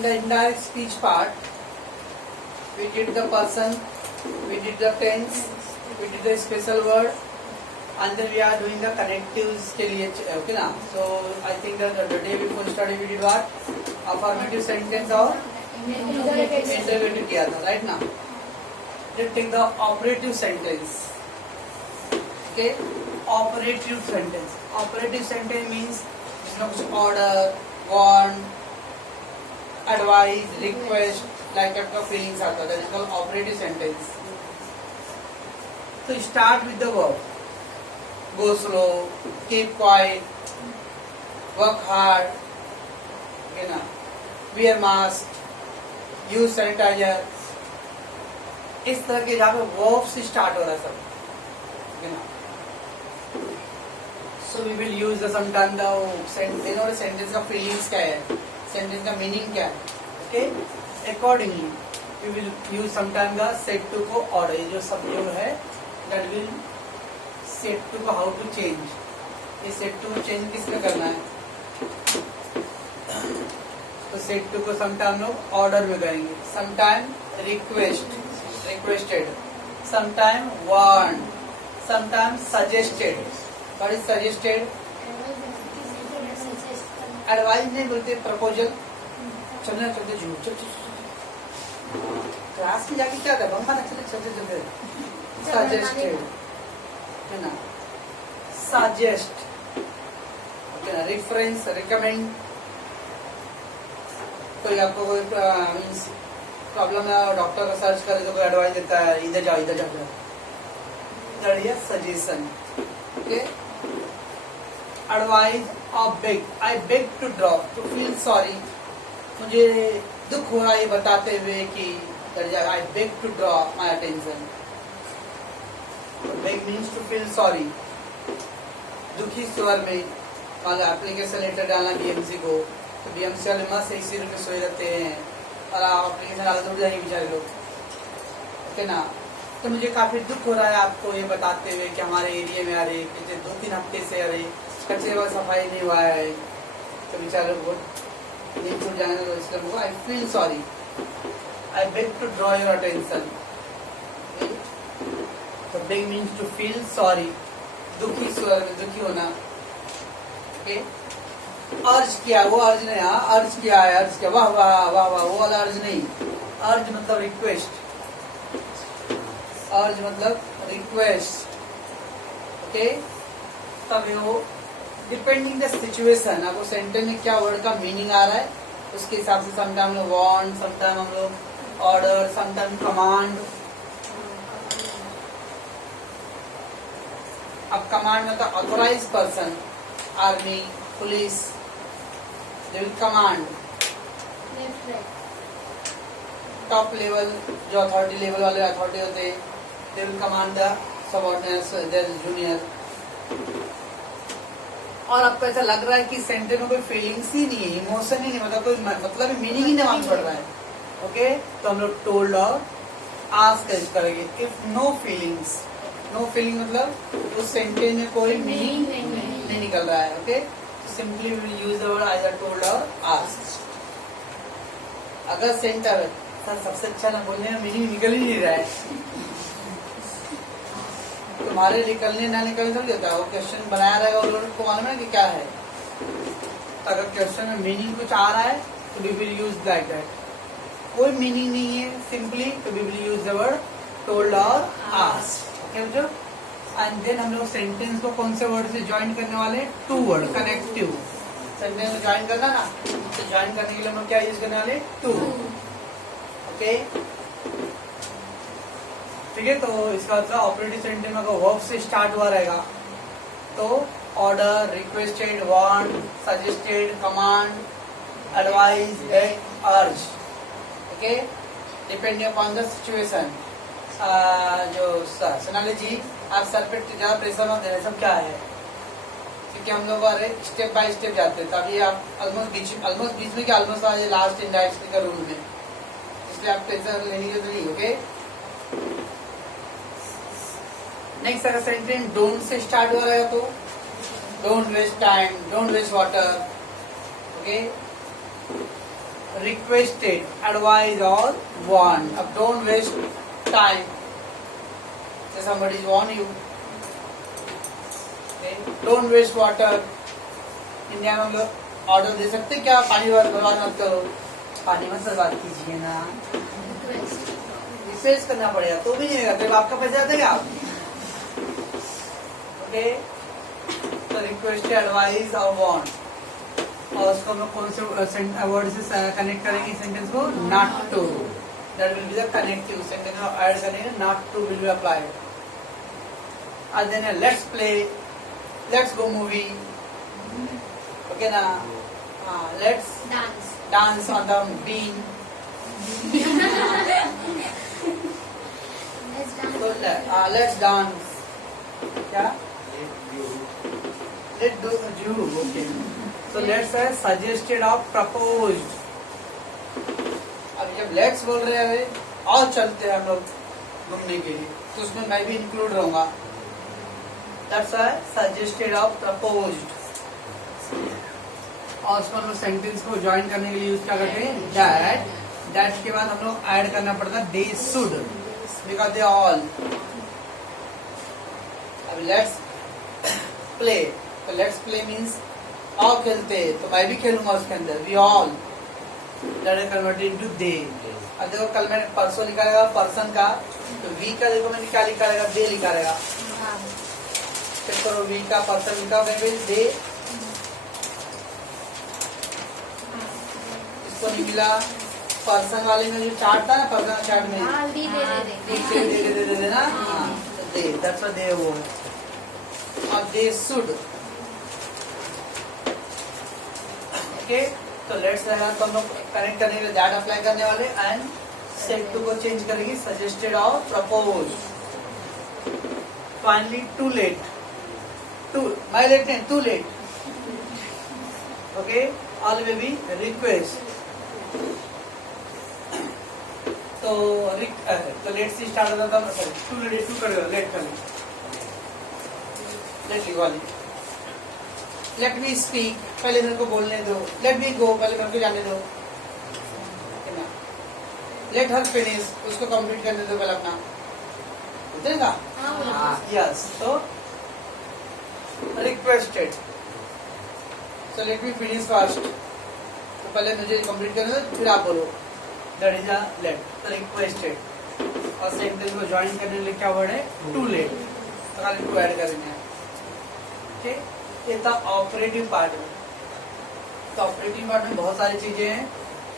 in the indirect speech part, we did the person, we did the tense, we did the special word, and then we are doing the connectives के लिए, okay ना? So I think that the day before study we did what? Affirmative sentence और interrogative किया था, right ना? Let's take the operative sentence. Okay, operative sentence. Operative sentence means जिसमें कुछ order, want, advice, request, like that का feelings आता है. That is called operative sentence. So start with the verb. Go slow, keep quiet, work hard, okay ना? Wear mask, use sanitizer. इस तरह के जहाँ पे वर्ब से स्टार्ट हो रहा है सब, okay ना? So we will use the sometime the sentence का feelings क्या है, sentence का meaning क्या है, okay? Accordingly we will use sometime the set to को order. ये जो सब जो है that will set to को how to change. ये set to को change किसमें करना है? तो set to को sometime लोग order में करेंगे. Sometime requested, sometime want, sometime suggested. What is suggested? Advice नहीं बोलते, proposal. चलना चलते झूठ क्लास में जाके क्या था बम्बा ना चलते suggested है ना, suggest, okay ना, reference, recommend. कोई आपको कोई मीन्स प्रॉब्लम है और डॉक्टर का सर्च करे तो कोई एडवाइस देता है, इधर जाओ इधर जाओ, that is suggestion. Okay, advice और beg. I beg to drop, to feel sorry. मुझे दुख हो रहा है बताते हुए कि I beg to draw my attention. Beg means to feel sorry. दुखी स्वर में एप्लीकेशन लेटर डालना बीएमसी को, तो बीएमसी वाले मस्त इसी रूप में सोए रहते हैं और आप एप्लीकेशन डालते उठ जाएंगे बेचारे लोग, ओके ना? तो मुझे काफी दुख हो रहा है आपको ये बताते हुए कि हमारे एरिया में अरे पिछले 2-3 हफ्ते से अरे कचरे का सफाई नहीं हुआ है, तो बेचारे लोग नहीं छूट जाने तो इसलिए I feel sorry, I beg to draw your attention. तो beg means to feel sorry, दुखी स्वर में दुखी होना. ओके, अर्ज किया, वो अर्ज नहीं, अर्ज किया है, अर्ज किया, वाह वाह वाह वाह, वो वाला अर्ज नहीं. अर्ज मतलब रिक्वेस्ट, अर्ज मतलब रिक्वेस्ट. ओके, तब वो डिपेंडिंग द सिचुएशन, आपको सेंटेंस में क्या वर्ड का मीनिंग आ रहा है उसके हिसाब से समटाइम हम लोग वांट, समटाइम हम लोग ऑर्डर, समटाइम कमांड. अब कमांड मतलब authorise person, army, police, they will command. Top level जो अथॉरिटी लेवल वाले अथॉरिटी होते हैं, they will command the subordinates, their junior. और आपको ऐसा लग रहा है कि सेंटेंस में कोई फीलिंग्स ही नहीं है, इमोशन ही नहीं, मतलब कोई मतलब मीनिंग ही नहीं मालूम पड़ रहा है. ओके, तो हम लोग टोल्ड और आस्क यूज करेंगे. If no feelings, no feeling मतलब उस सेंटेंस में कोई मीनिंग नहीं निकल रहा है. Okay, simply we will use the word either told or asked. अगर सेंटर सर सबसे अच्छा ना बोलने में मीनिंग निकल ही नहीं रहा है, तुम्हारे निकलने ना निकलने तो देता है, वो क्वेश्चन बनाया रहेगा और लोगों को मालूम है कि क्या है. अगर क्वेश्चन में मीनिंग कुछ आ रहा है तो we will use like that. कोई मीनिंग नहीं है, सिंपली तो we will use the word told or asked. Okay बच्चों, एंड देन हम लोग सेंटेंस को कौन से वर्ड से ज्वाइन करने वाले? 2 वर्ड, कनेक्टिव. सेंटेंस में ज्वाइन करना ना, तो ज्वाइन करने के लिए हम लोग क्या यूज करने वाले? 2. ओके, ठीक है. तो इसका मतलब ऑपरेटिव सेंटेंस में वर्ब से स्टार्ट हुआ रहेगा, तो order, requested, want, suggested, command, advise, beg, urge. Okay, depending upon the situation. जो सोनाली जी, आप सर पे ज्यादा प्रेशर मत देना, सब क्या है, क्योंकि हम लोग स्टेप बाय स्टेप जाते हैं. तभी आप ऑलमोस्ट बीच में क्या ऑलमोस्ट आ जाए लास्ट इंडाइरेक्ट स्पीकर रूल में, इसलिए आप प्रेशर लेने की जरूरत नहीं. ओके, नेक्स्ट अगर सेंटेंस डोंट से स्टार्ट हो रहा है तो don't waste time, don't waste water. Okay, requested, advise or warn. अब don't waste time. So somebody is warn you. Okay? Don't waste water. India में हम लोग ऑर्डर दे सकते क्या? पानी बर्बाद मत करो. पानी मत बर्बाद कीजिए ना. रिक्वेस्ट करना पड़ेगा तो भी नहीं होगा. फिर आपका पैसा देगा. ओके, तो रिक्वेस्ट, एडवाइस और वार्न. और उसको हम लोग कौन से वर्ड से कनेक्ट करेंगे सेंटेंस को? Not to. That will be the connective sentence को ऐड करेंगे. Not to will be applied. and then let's play, let's go movie. Okay na? Let's dance on the bean. So let's dance. क्या? Let do you. Okay. So let's say suggested or proposed. अब जब let's बोल रहे हैं और चलते हैं हम लोग घूमने के लिए, तो उसमें मैं भी इंक्लूड रहूंगा. That's a suggested or proposed. और उसको हम लोग सेंटेंस को ज्वाइन करने के लिए यूज क्या करते हैं? दैट. दैट के बाद हम लोग ऐड करना पड़ता है they should, because they all. अब लेट्स प्ले, तो लेट्स प्ले मीन्स और खेलते हैं, तो मैं भी खेलूंगा उसके अंदर. We all, that is converted into they. अब देखो कल मैंने परसों लिखा रहेगा पर्सन का, तो वी का देखो मैंने क्या लिखा रहेगा? दे लिखा रहेगा. चेक करो, वी का पर्सन लिखा होगा दे. इसको नहीं मिला. पर्सन वाले में जो चार्ट था ना, पर्सन चार्ट में दे देना. दे, दैट्स व्हाट दे वो. और दे शुड. ओके, तो लेट्स रहेगा तो हम लोग कनेक्ट करने के लिए दैट अप्लाई करने वाले. एंड सेट टू को चेंज करेंगे सजेस्टेड और propose. Finally to let. To my let नहीं, टू लेट. ओके, ऑल में भी रिक्वेस्ट. तो लेट से स्टार्ट होता था. सॉरी, टू लेट, टू करेगा लेट कर. लेट लिखवा ली. लेट मी स्पीक, पहले मेरे को बोलने दो. लेट मी गो, पहले मेरे को जाने दो. लेट हर फिनिश, उसको कंप्लीट करने दो पहले अपना. बुझेगा? यस. तो requested, so let me finish fast. तो पहले मुझे कंप्लीट करने दो, फिर आप बोलो. That is a let. तो रिक्वेस्टेड. और सेंटेंस को ज्वाइन करने के लिए क्या वर्ड है? To let. तो खाली टू ऐड करेंगे. ओके, ये था ऑपरेटिव पार्ट में. तो ऑपरेटिव पार्ट में बहुत सारी चीजें हैं.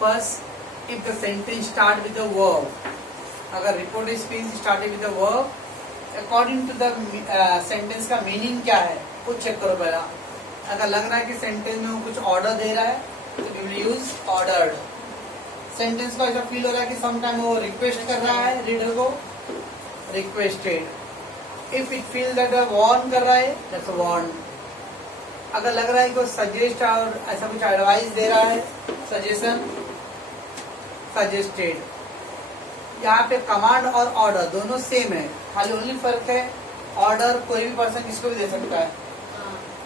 First, if the sentence start with the verb. अगर report speech started with the verb, according to the sentence का मीनिंग क्या है वो चेक करो पहला. अगर लग रहा है कि सेंटेंस में वो कुछ ऑर्डर दे रहा है, तो you will use ordered. Sentence को ऐसा फील हो रहा है कि समटाइम वो रिक्वेस्ट कर रहा है रीडर को, requested. If it feel that warn कर रहा है, दैट्स वार्न. अगर लग रहा है कि सजेस्ट और ऐसा कुछ एडवाइस दे रहा है, सजेशन, सजेस्टेड. यहाँ पे कमांड और ऑर्डर दोनों सेम है, खाली ओनली फर्क है ऑर्डर कोई भी पर्सन किसको भी दे सकता है.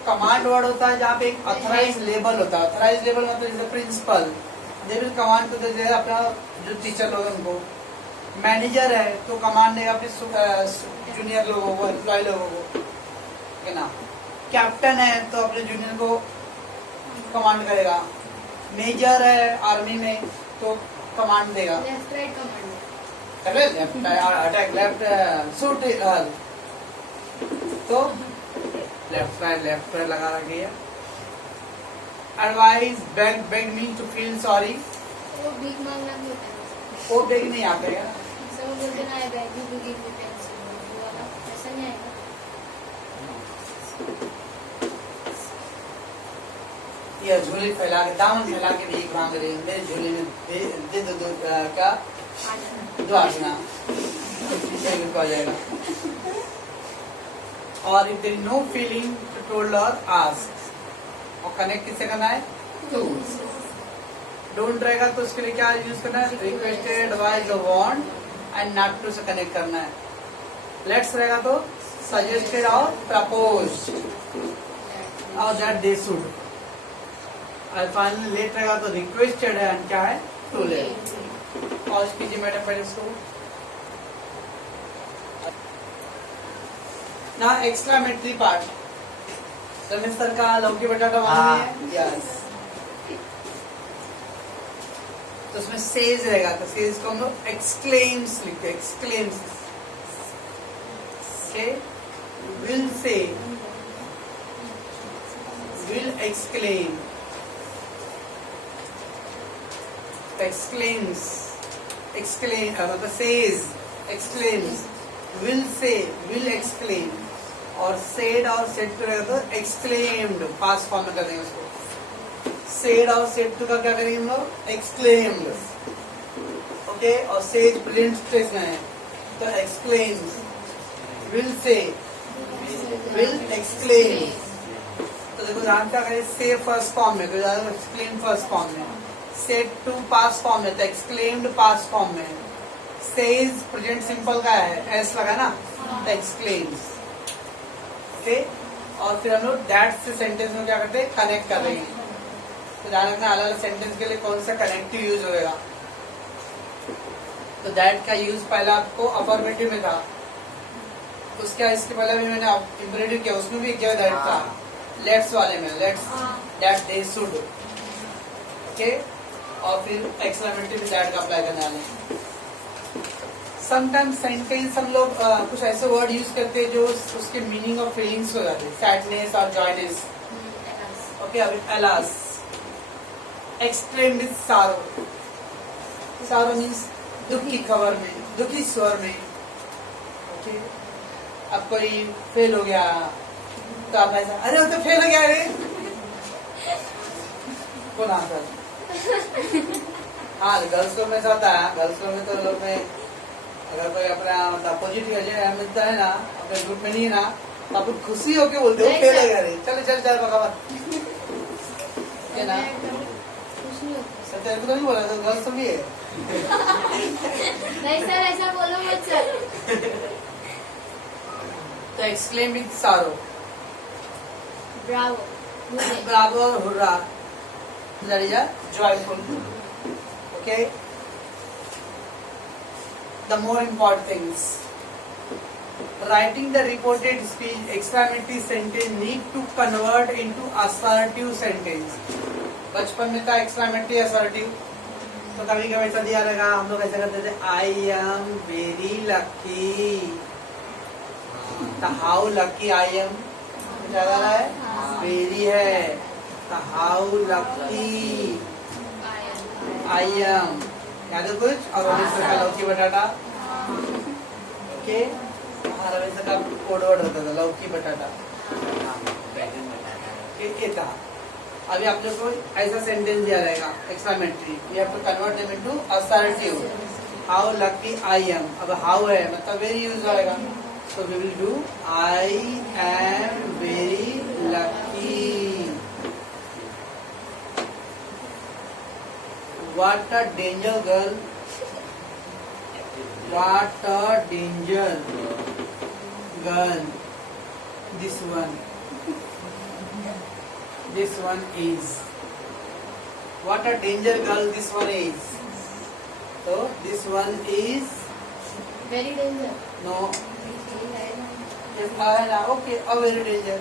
कमांड वर्ड होता है जहाँ पे एक ऑथराइज लेबल होता है. ऑथराइज लेबल मतलब जैसे principal, they will command to the अपना जो टीचर लोग उनको. मैनेजर है तो कमांड देगा अपने जूनियर लोगों को, एम्प्लॉय लोगों को, है ना. कैप्टन है तो अपने जूनियर को कमांड करेगा. मेजर है आर्मी में तो कमांड देगा. Left right command. Left attack, left shoot. तो लेफ्ट राइट लगा गया. Advice, beg, beg mean to feel sorry. वो भीख मांगना भी होता है. वो बेग नहीं आता है. सब बोलते ना है बैग भी गिव मी पेंसिल, वो वाला ऐसा नहीं आएगा. ये झोली फैला के, दामन फैला के भीख मांग रही है. मेरे झोली में दे दो क्या दो आना आ जाएगा. और if there is no feeling to told और आस्क, और कनेक्ट किससे करना है? टू. डोंट रहेगा तो उसके लिए क्या यूज करना है? Requested, advise, want and not to से कनेक्ट करना है. लेट्स रहेगा तो सजेस्टेड और प्रपोज्ड और दैट दे शुड. और फाइनली लेट रहेगा तो रिक्वेस्टेड है, एंड क्या है, टू लेट। पॉज कीजिए मैडम पहले इसको। ना एक्सक्लामेटरी पार्ट, रमेश सर का लौकी बटाटा मालूम है? यस। तो उसमें सेज रहेगा, तो सेज को हम लोग एक्सक्लेम्स लिखते हैं, exclaims. Okay, will say, will exclaim, exclaims, exclaim, मतलब says, exclaims, will say, will exclaim, और said और said to रहेगा तो exclaimed, past form में करेंगे उसको। said और said to का क्या करेंगे हम लोग, exclaimed, ओके। और says present स्टेज में है तो exclaims, will say, will exclaim। तो देखो यहाँ क्या करें, say फर्स्ट फॉर्म में, तो exclaim फर्स्ट फॉर्म में, said to पास्ट फॉर्म में, तो exclaimed पास्ट फॉर्म में, says प्रेजेंट सिंपल का है, s लगा ना, तो exclaims, ओके। और फिर हम लोग that से सेंटेंस में क्या करते हैं, कनेक्ट कर रहे हैं। तो ध्यान रखना अलग अलग सेंटेंस के लिए कौन सा कनेक्टिव यूज होगा। तो that का यूज पहला आपको अफर्मेटिव में था, उसका इसके पहले भी मैंने इंपरेटिव किया, उसमें भी एक जगह that था, लेट्स वाले में, let's that they should, okay. और फिर एक्सक्लेमेटरी में दैट का अप्लाई करने वाले। समटाइम्स सेंटेंस हम लोग कुछ ऐसे वर्ड यूज करते हैं जो उसके मीनिंग और फीलिंग्स हो जाते हैं, सैडनेस और जॉयनेस, ओके। अभी अलास, एक्सट्रीम विद सारो, सारो मीन्स दुखी खबर में, दुखी स्वर में, ओके। अब कोई फेल हो गया तो आप ऐसा, अरे वो तो फेल हो गया, अरे कौन आंसर। हाँ, गर्ल्स लोग में ऐसा होता है, गर्ल्स लोग में तो लोग में अगर कोई अपना अपोजिट मिलता है ना, अपने ग्रुप में नहीं है ना, तो आप खुशी होके बोलते हो फेल है, अरे चलो चल चल बगावत, है ना। सत्य तो नहीं बोला, तो गर्ल्स तो भी है। नहीं सर, ऐसा बोलो मत सर। तो एक्सक्लेम विद सारो, ब्रावो, ब्रावो और hurrah, that is a joyful, okay. The more important things, writing the reported speech, exclamatory sentence need to convert into assertive sentence। बचपन में था exclamatory assertive, तो कभी कभी ऐसा दिया रहेगा, हम लोग ऐसा करते थे, I am very lucky, तो how lucky I am, ज्यादा रहा है, very है, how lucky I am, याद है कुछ। और रमेश का लौकी बटाटा, ओके। रमेश का कोड वर्ड होता था लौकी बटाटा, ये था। अभी आप लोग को ऐसा सेंटेंस दिया रहेगा exclamatory, you have to convert them into assertive, how lucky I am. अब हाउ है मतलब वेरी यूज होगा, so we will do I am very lucky. What a danger girl, what a danger girl this one is, what a danger girl this one is, so this one is very danger, no, yes, okay, a very danger,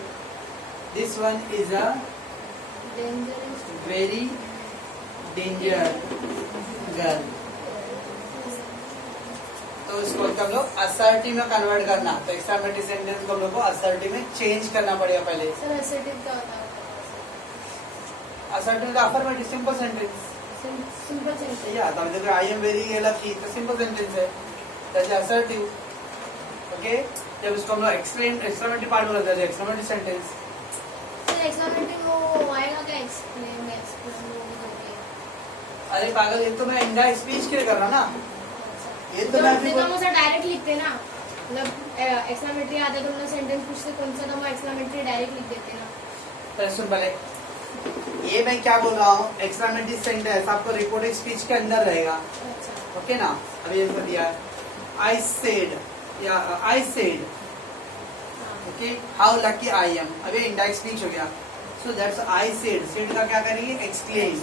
this one is a dangerous, very danger girl। तो इसको हम लोग assertive में convert करना, तो exclamatory sentence को हम लोग को असर्टिव में चेंज करना पड़ेगा पहले। सर असर्टिव क्या होता है? Assertive affirmative simple sentence, simple sentence, या तो देखो आई एम वेरी लकी, तो सिंपल सेंटेंस है, दैट इज असर्टिव, ओके। जब इसको हम लोग एक्सक्लेमेटरी पार्ट में करते हैं, एक्सक्लेमेटरी सेंटेंस। सर एक्सक्लेमेटिव वो आएगा क्या, एक्सप्लेन अरे पागल, ये तो मैं इंडायरेक्ट स्पीच के लिए कर रहा ना, ये तो मैं डायरेक्ट लिखते ना, मतलब एक्सक्लेमेटरी आता है तो मतलब सेंटेंस पूछते कौन सा, तो हम एक्सक्लेमेटरी डायरेक्ट लिख देते ना। तो सुन पहले, ये मैं क्या बोल रहा हूँ, एक्सक्लेमेटरी सेंटेंस आपको रिपोर्टेड स्पीच के अंदर रहेगा, ओके ना। अभी ये दिया आई सेड, या I said, okay, how lucky I M, अभी इंडायरेक्ट स्पीच हो गया। So that's I said, said का क्या करेंगे, एक्सक्लेम।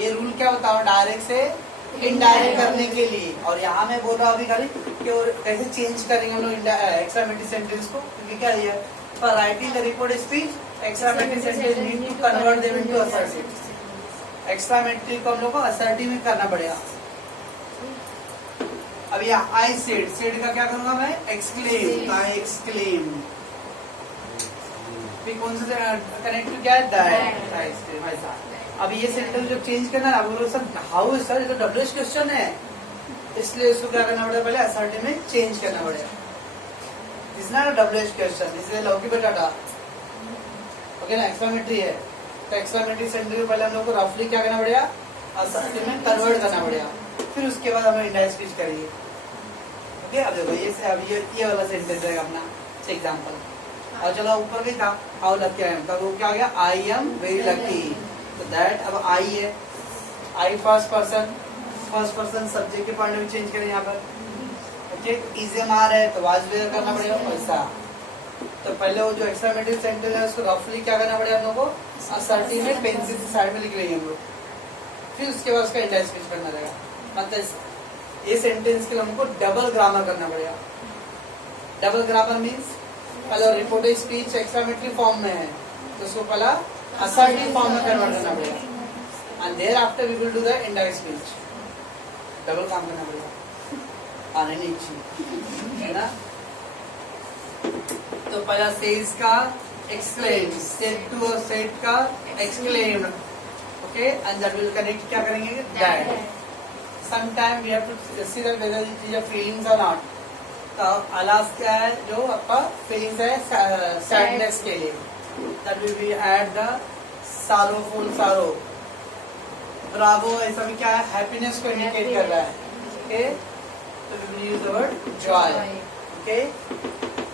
ये रूल क्या होता है, डायरेक्ट से इनडायरेक्ट करने के लिए। और यहाँ मैं बोल रहा हूँ अभी खाली कि और कैसे चेंज करेंगे हम लोग एक्स्ट्रामेटिव सेंटेंस को, क्योंकि क्या दिया, for writing the report speech exclamatory sentence need to convert them into assertive. Exclamatory को हम लोग को असर्टिव में करना पड़ेगा। अब यहाँ आई सेड, सेड का क्या करूंगा मैं, एक्सक्लेम, आई एक्सक्लेम। कौन सा कनेक्टिव क्या है, दैट, आई एक्सक्लेम, ऐसा। अब ये सेंटेंस जो चेंज करना है, अब वो सब हाउ सर, ये तो डब्ल्यूएच क्वेश्चन है, इसलिए इसको क्या करना पड़ेगा, पहले असर्टिव में चेंज करना पड़ेगा। Is not a WH question, this is लौकी बटाटा, ओके ना, एक्सक्लेमेटरी है। तो एक्सक्लेमेटरी सेंटेंस को पहले हम लोग को रफली क्या करना पड़ेगा, असर्टिव में कन्वर्ट करना पड़ेगा, फिर उसके बाद हम इंडायरेक्ट स्पीच करेंगे। ओके, अब देखो ये अब ये वाला सेंटेंस है अपना एग्जांपल। और चलो ऊपर भी था, हाउ लकी आई एम, तब वो क्या हो गया, आई एम वेरी लकी। तो दैट अब आई है, आई फर्स्ट पर्सन सब्जेक्ट के पॉइंट में चेंज करें यहाँ पर। ओके, इज एम आर है तो वाज वेयर करना पड़ेगा वैसा। तो पहले वो जो एक्स्ट्रामेटिव सेंटेंस है उसको रफली क्या करना पड़ेगा हम लोग को, असर्टिव में पेंसिल से साइड में लिख लेंगे हम लोग, फिर उसके बाद उसका इंडायरेक्ट स्पीच करना रहेगा। मतलब ये सेंटेंस के लिए हमको डबल ग्रामर करना पड़ेगा। डबल ग्रामर मीन्स पहले रिपोर्टेड स्पीच एक्स्ट्रामेटरी फॉर्म में है तो उसको पहला असर्टिव फॉर्म में कन्वर्ट करना पड़ेगा, and there after we will do the indirect speech. Double काम करना पड़ेगा, आने नहीं चाहिए, है ना। तो पहला सेज का एक्सक्लेम, सेड टू और सेड का exclaim, okay, and that will connect क्या करेंगे, that. Sometime we have to see that whether it is your feelings or not. तो अलास क्या है, जो आपका फीलिंग्स है सैडनेस के लिए, that will be add the sorrowful sorrow. Bravo ऐसा भी क्या है, हैप्पीनेस को इंडिकेट कर रहा है, ओके, तो we will use the word joy, okay.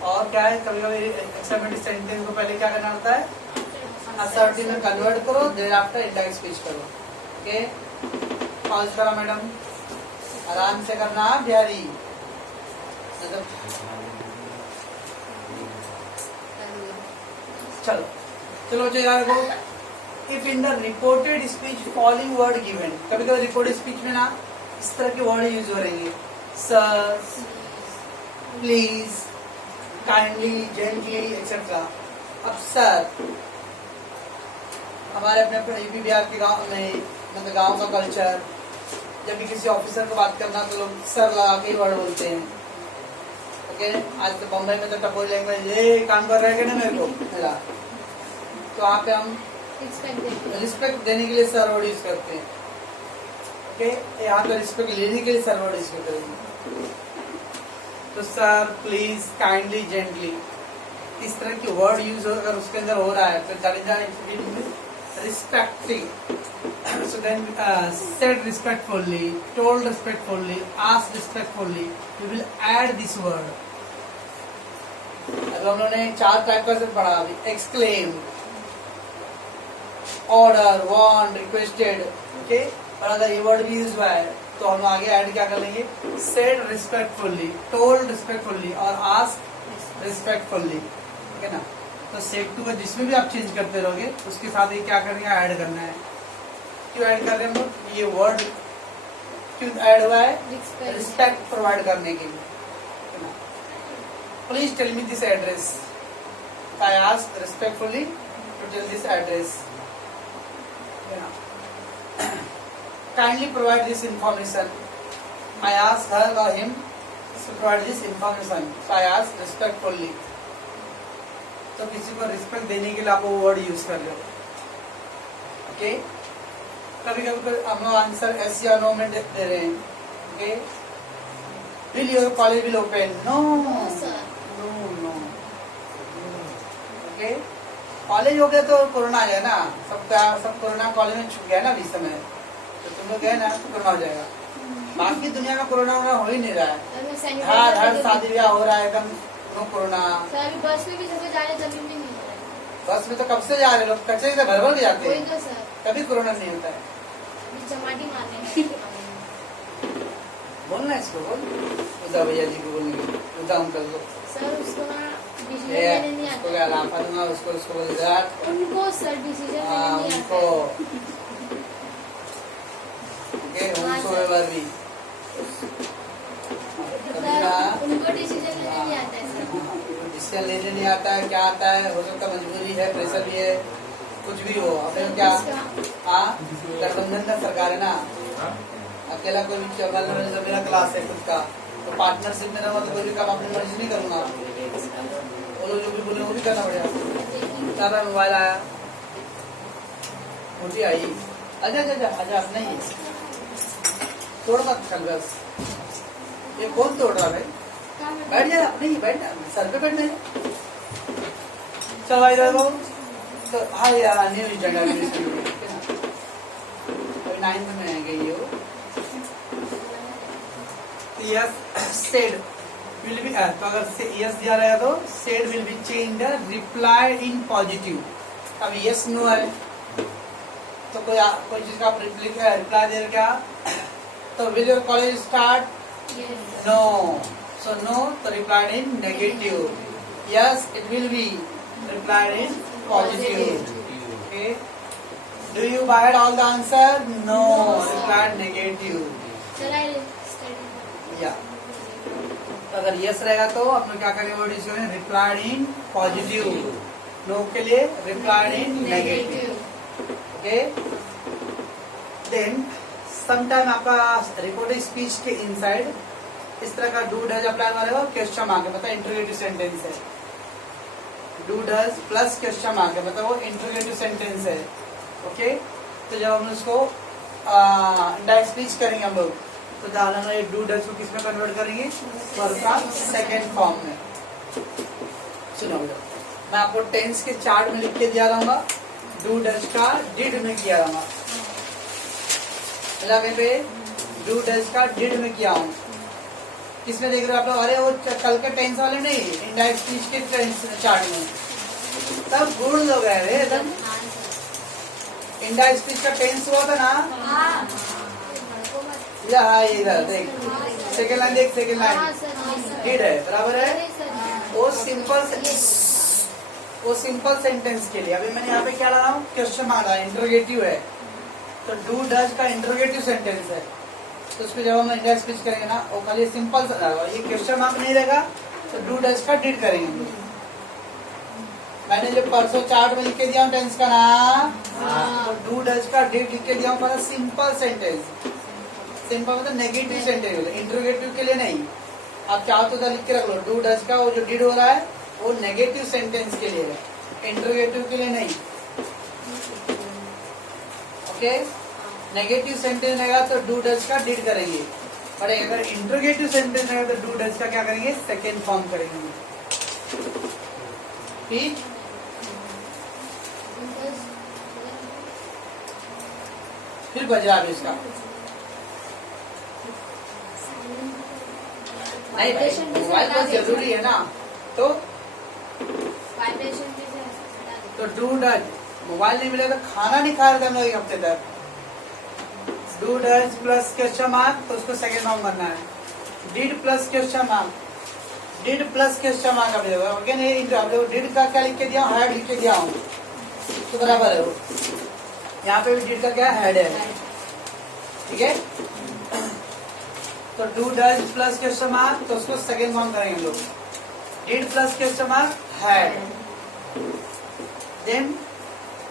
और क्या है, कभी कभी एक्स्ट्रामेटिव सेंटेंस को पहले क्या करना होता है, असर्टिव में कन्वर्ट करो, देयर आफ्टर इंडायरेक्ट स्पीच करो, ओके। पॉज करो मैडम, आराम से करना बिहारी। चलो चलो देखो, if in the reported speech following word given, कभी कभी रिपोर्टेड स्पीच में ना इस तरह के वर्ड यूज हो रहेंगे, sir, please, kindly, gently etcetera. अब सर, हमारे अपने यूपी बिहार के गांव में, मतलब गांव का कल्चर, जब भी किसी ऑफिसर को बात करना तो लोग सर लगा के वर्ड बोलते हैं, ओके। आज तो बम्बई में तो टपोरी लैंग्वेज, ये काम कर रहे हैं ना मेरे को मेरा, तो वहाँ पे हम रिस्पेक्ट देने के लिए सर वर्ड यूज करते हैं, ओके। यहाँ पे रिस्पेक्ट लेने के लिए सर वर्ड यूज करते हैं। तो सर, प्लीज, काइंडली, जेंटली, इस तरह की वर्ड यूज अगर उसके अंदर हो रहा है तो जाने respecting. So then said respectfully, told respectfully, asked respectfully, we will add this word. अब हम लोगों ने 4 टाइप का से पढ़ा अभी, exclaim, order, want, requested, okay, और अगर ये वर्ड भी यूज हुआ है तो हम आगे ऐड क्या कर लेंगे, said respectfully, told respectfully और asked respectfully, ठीक है ना। तो said to का जिसमें भी आप चेंज करते रहोगे उसके साथ ये क्या करना है, ऐड करना है। क्यों ऐड कर रहे हैं हम लोग, ये वर्ड क्यों ऐड हुआ है, रिस्पेक्ट प्रोवाइड करने के लिए। Please tell me this address, I ask respectfully to tell this address. Kindly provide this information, I ask her or him to provide this information, so I ask respectfully. तो किसी को respect देने के लिए आप वो वर्ड यूज कर रहे हो, ओके। कभी कभी हम लोग आंसर एस या नो में दे रहे हैं, okay. Will your college will open, no no no, okay. College हो गया तो कोरोना आ जाए ना, सब कोरोना कॉलेज में छुप गया ना इस समय, तो तुम लोग गए ना तो कोरोना हो जाएगा। बाकी दुनिया में कोरोना हो ही नहीं रहा है, हर शादी ब्याह हो रहा है एकदम नो कोरोना। बस में भी जगह जाने जमीन में नहीं हो रहा है, बस में तो कब से जा रहे लोग, कचरे से भर भर के जाते हैं, तो सर कभी कोरोना नहीं होता है। चमाटी मारने बोलना इसको, बोल उदा भैया जी को, बोलने उदा अंकल को। सर उसको ना डिसीजन ये लेने नहीं उसको आता क्या लाफा दूंगा, उसको उसको बोल देगा उनको सर डिसीजन लेने नहीं उनको आता ओके हाँ, उनको सर। भी सर उनको डिसीजन लेने नहीं आता है सर डिसीजन लेने नहीं आता है, क्या आता है, हो सकता है मजबूरी है, प्रेशर भी है, कुछ भी हो। अपने क्या हाँ गठबंधन का सरकार है ना, अकेला कोई भी चल मेरा क्लास है खुद का, तो पार्टनरशिप में रहूंगा तो कोई भी काम अपनी मर्जी नहीं करूंगा, वो लोग जो भी बोले वो भी करना पड़ेगा। ज्यादा मोबाइल आया, मोटी आई, अच्छा अच्छा अच्छा अच्छा अपना ही तोड़ मत कल बस। ये कौन तोड़ रहा भाई? बैठ जा, अपने ही बैठ जा, सर पे बैठना है। चल भाई इधर को। तो हाँ यार न्यू एजेंडा अभी 9th में है गई हो। यस सेड विल बी, तो अगर यस दिया रहेगा तो said will be change the reply in positive. अब यस नो है तो कोई चीज का रिप्लाई दे क्या, तो will your college start, no, so no, so replied in negative. Yes, it will be replied in positive. Okay. Do you buy all the answer? No, replied negative. Sir I study Yeah. तो अगर yes रहेगा तो आप लोग क्या करेंगे, वो decision replied in positive, no के लिए replied in negative. Okay, then sometime आपका रिकॉर्डेड स्पीच के इनसाइड इस तरह का डू डज अप्लाई मारेगा, क्वेश्चन मार्क है, मतलब इंटरोगेटिव सेंटेंस है। Do does plus question mark है, मतलब वो इंटरोगेटिव सेंटेंस है। ओके, तो जब हम उसको इंडायरेक्ट स्पीच करेंगे हम लोग, तो डालना ये डू डज को किस में कन्वर्ट करेंगे, वर्ब का सेकेंड फॉर्म में। सुनो मैं आपको टेंस के चार्ट में लिख के दिया रहूंगा, डू डज का डिड में किया रहूंगा, पे डू डज का डिड में किया हूँ। किसमें देख रहे हो आप लोग? अरे वो कल के टेंस वाले नहीं, इनडायरेक्ट स्पीच के टेंस चार्ट में तब गुण लोग है रे, तब इनडायरेक्ट स्पीच का टेंस हुआ था ना, या इधर देख सेकेंड लाइन, देख सेकेंड लाइन डिड है, बराबर है। वो सिंपल सेंटेंस के लिए अभी मैंने यहाँ पे क्या डाला हूँ, क्वेश्चन मारा, इंटरोगेटिव है, तो डू डज का इंटरोगेटिव सेंटेंस है, तो उसको जब हम इंडिया स्पीच करेंगे ना, वो खाली सिंपल ये क्वेश्चन मार्क नहीं रहेगा, तो डू डज का डिड करेंगे हम लोग। मैंने जो परसों चार्ट में लिख के दिया हूँ टेंस का नाम, तो डू डज का डिड लिख के दिया हूँ, मतलब सिंपल सेंटेंस। सिंपल मतलब नेगेटिव सेंटेंस, इंटरोगेटिव के लिए नहीं। आप चाहो तो लिख के रख लो, डू डज का वो जो डिड हो रहा है वो नेगेटिव सेंटेंस के लिए है, इंटरोगेटिव के लिए नहीं। ओके, नेगेटिव सेंटेंस रहेगा तो डू डज का डिड करेंगे, और अगर इंटरोगेटिव सेंटेंस रहेगा तो डू डज का क्या करेंगे, सेकेंड फॉर्म करेंगे। ठीक, फिर बज रहा है इसका नहीं भाई, मोबाइल बहुत जरूरी है ना, तो डू डज, मोबाइल नहीं मिलेगा तो खाना नहीं खा रहे थे हम लोग एक हफ्ते तक। Do does plus question mark, तो उसको सेकेंड फॉर्म करना है। Did plus question mark, did plus question mark आप देखो, डिड का क्या लिख के दिया, हैड लिख के दिया हूँ, तो बराबर है वो। यहाँ पे भी डिड का क्या हैड है, ठीक है। तो do does plus question mark, तो उसको सेकेंड फॉर्म करेंगे हम लोग, did plus question mark had. Then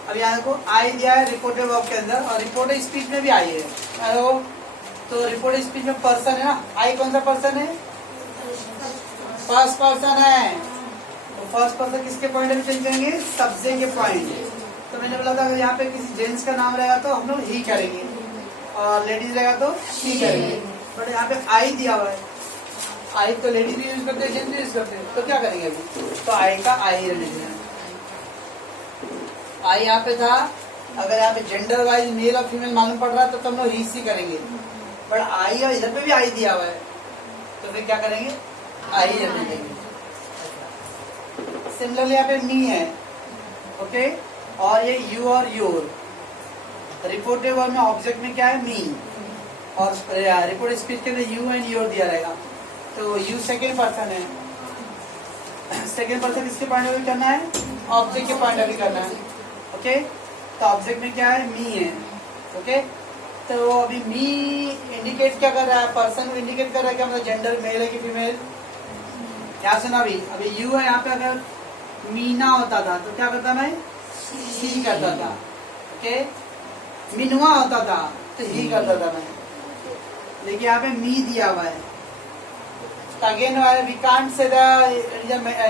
अब यहाँ को आई दिया है रिपोर्टेड वर्ब के अंदर, और रिपोर्टेड स्पीच में भी आई है। हेलो, तो रिपोर्टेड स्पीच में पर्सन है ना, आई कौन सा पर्सन है, फर्स्ट पर्सन है। तो फर्स्ट पर्सन किसके पॉइंट में चेंज करेंगे, सब्जेक्ट के पॉइंट। तो मैंने बोला था अगर यहाँ पे किसी जेंट्स का नाम रहेगा तो हम लोग ही करेंगे, और लेडीज रहेगा तो शी करेंगे। बट यहाँ पे आई दिया हुआ है, आई तो लेडीज भी यूज करते हैं, जेंट्स भी यूज करते हैं, तो क्या करेंगे अभी, तो आई का आई रहने देना। आई यहाँ पे था, अगर यहाँ पे जेंडर वाइज मेल और फीमेल मालूम पड़ रहा है तो तुम लोग ही सी करेंगे, बट आई और इधर पे भी आई दिया हुआ है, तो फिर क्या करेंगे, आई रहने देंगे। सिमिलरली यहाँ पे मी है, ओके, और ये यू और योर। रिपोर्टेड वर्ब में ऑब्जेक्ट में क्या है, मी, और रिपोर्ट स्पीच के अंदर यू एंड योर दिया रहेगा, तो यू सेकेंड पर्सन है, सेकंड पर्सन किसके पॉइंट ऑफ व्यू करना है, ऑब्जेक्ट के पॉइंट ऑफ व्यू करना है। ओके, तो ऑब्जेक्ट में क्या है, मी है। ओके, तो अभी मी इंडिकेट क्या कर रहा है, पर्सन को इंडिकेट कर रहा है क्या, मतलब जेंडर मेल है कि फीमेल। क्या सुना अभी यू है, यहाँ पे अगर मीना होता था तो क्या करता मैं, सी करता था। ओके, मिनवा होता था तो ही करता था मैं, लेकिन यहाँ पे मी दिया हुआ है। Again we can't say the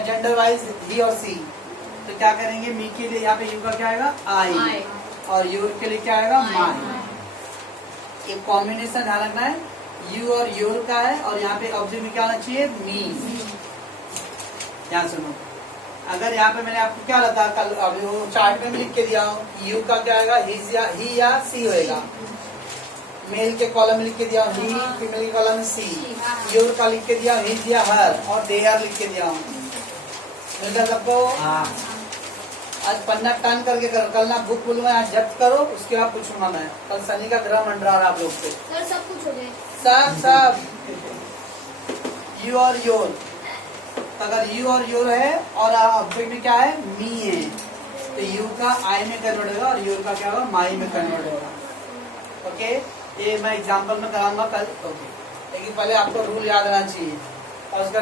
gender wise he or she, तो क्या करेंगे, मी के लिए यहाँ पे यू का क्या आएगा, आई, और योर के लिए क्या आएगा, माई। एक कॉम्बिनेशन ध्यान रखना है, यू और योर का है, और यहाँ पे ऑब्जेक्ट में क्या होना चाहिए, मी। ध्यान सुनो, अगर यहाँ पे मैंने आपको क्या लगा कल, अभी वो चार्ट में भी लिख के दिया हूँ, यू का क्या आएगा, ही या सी होएगा। मेल के कॉलम में लिख के दिया हूँ ही, फीमेल के कॉलम में सी। योर का लिख के दिया हूँ, ही या हर, और दे आर लिख के दिया हूँ। मिलता सबको। आज पन्ना टर्न करके करो, कल ना बुक बोलूंगा, आज जब्त करो, उसके बाद पूछूंगा मैं। कल शनि का ग्रह मंडरा रहा आप लोग से, सर सब कुछ हो जाए, सब यू और योर। अगर यू और योर है और ऑब्जेक्ट में क्या है, मी है, तो यू का आई में कन्वर्ट होगा और योर का क्या होगा, माई में कन्वर्ट होगा। ओके, ये मैं एग्जांपल में कराऊंगा कल। ओके, लेकिन पहले आपको रूल याद रहना चाहिए। और उसका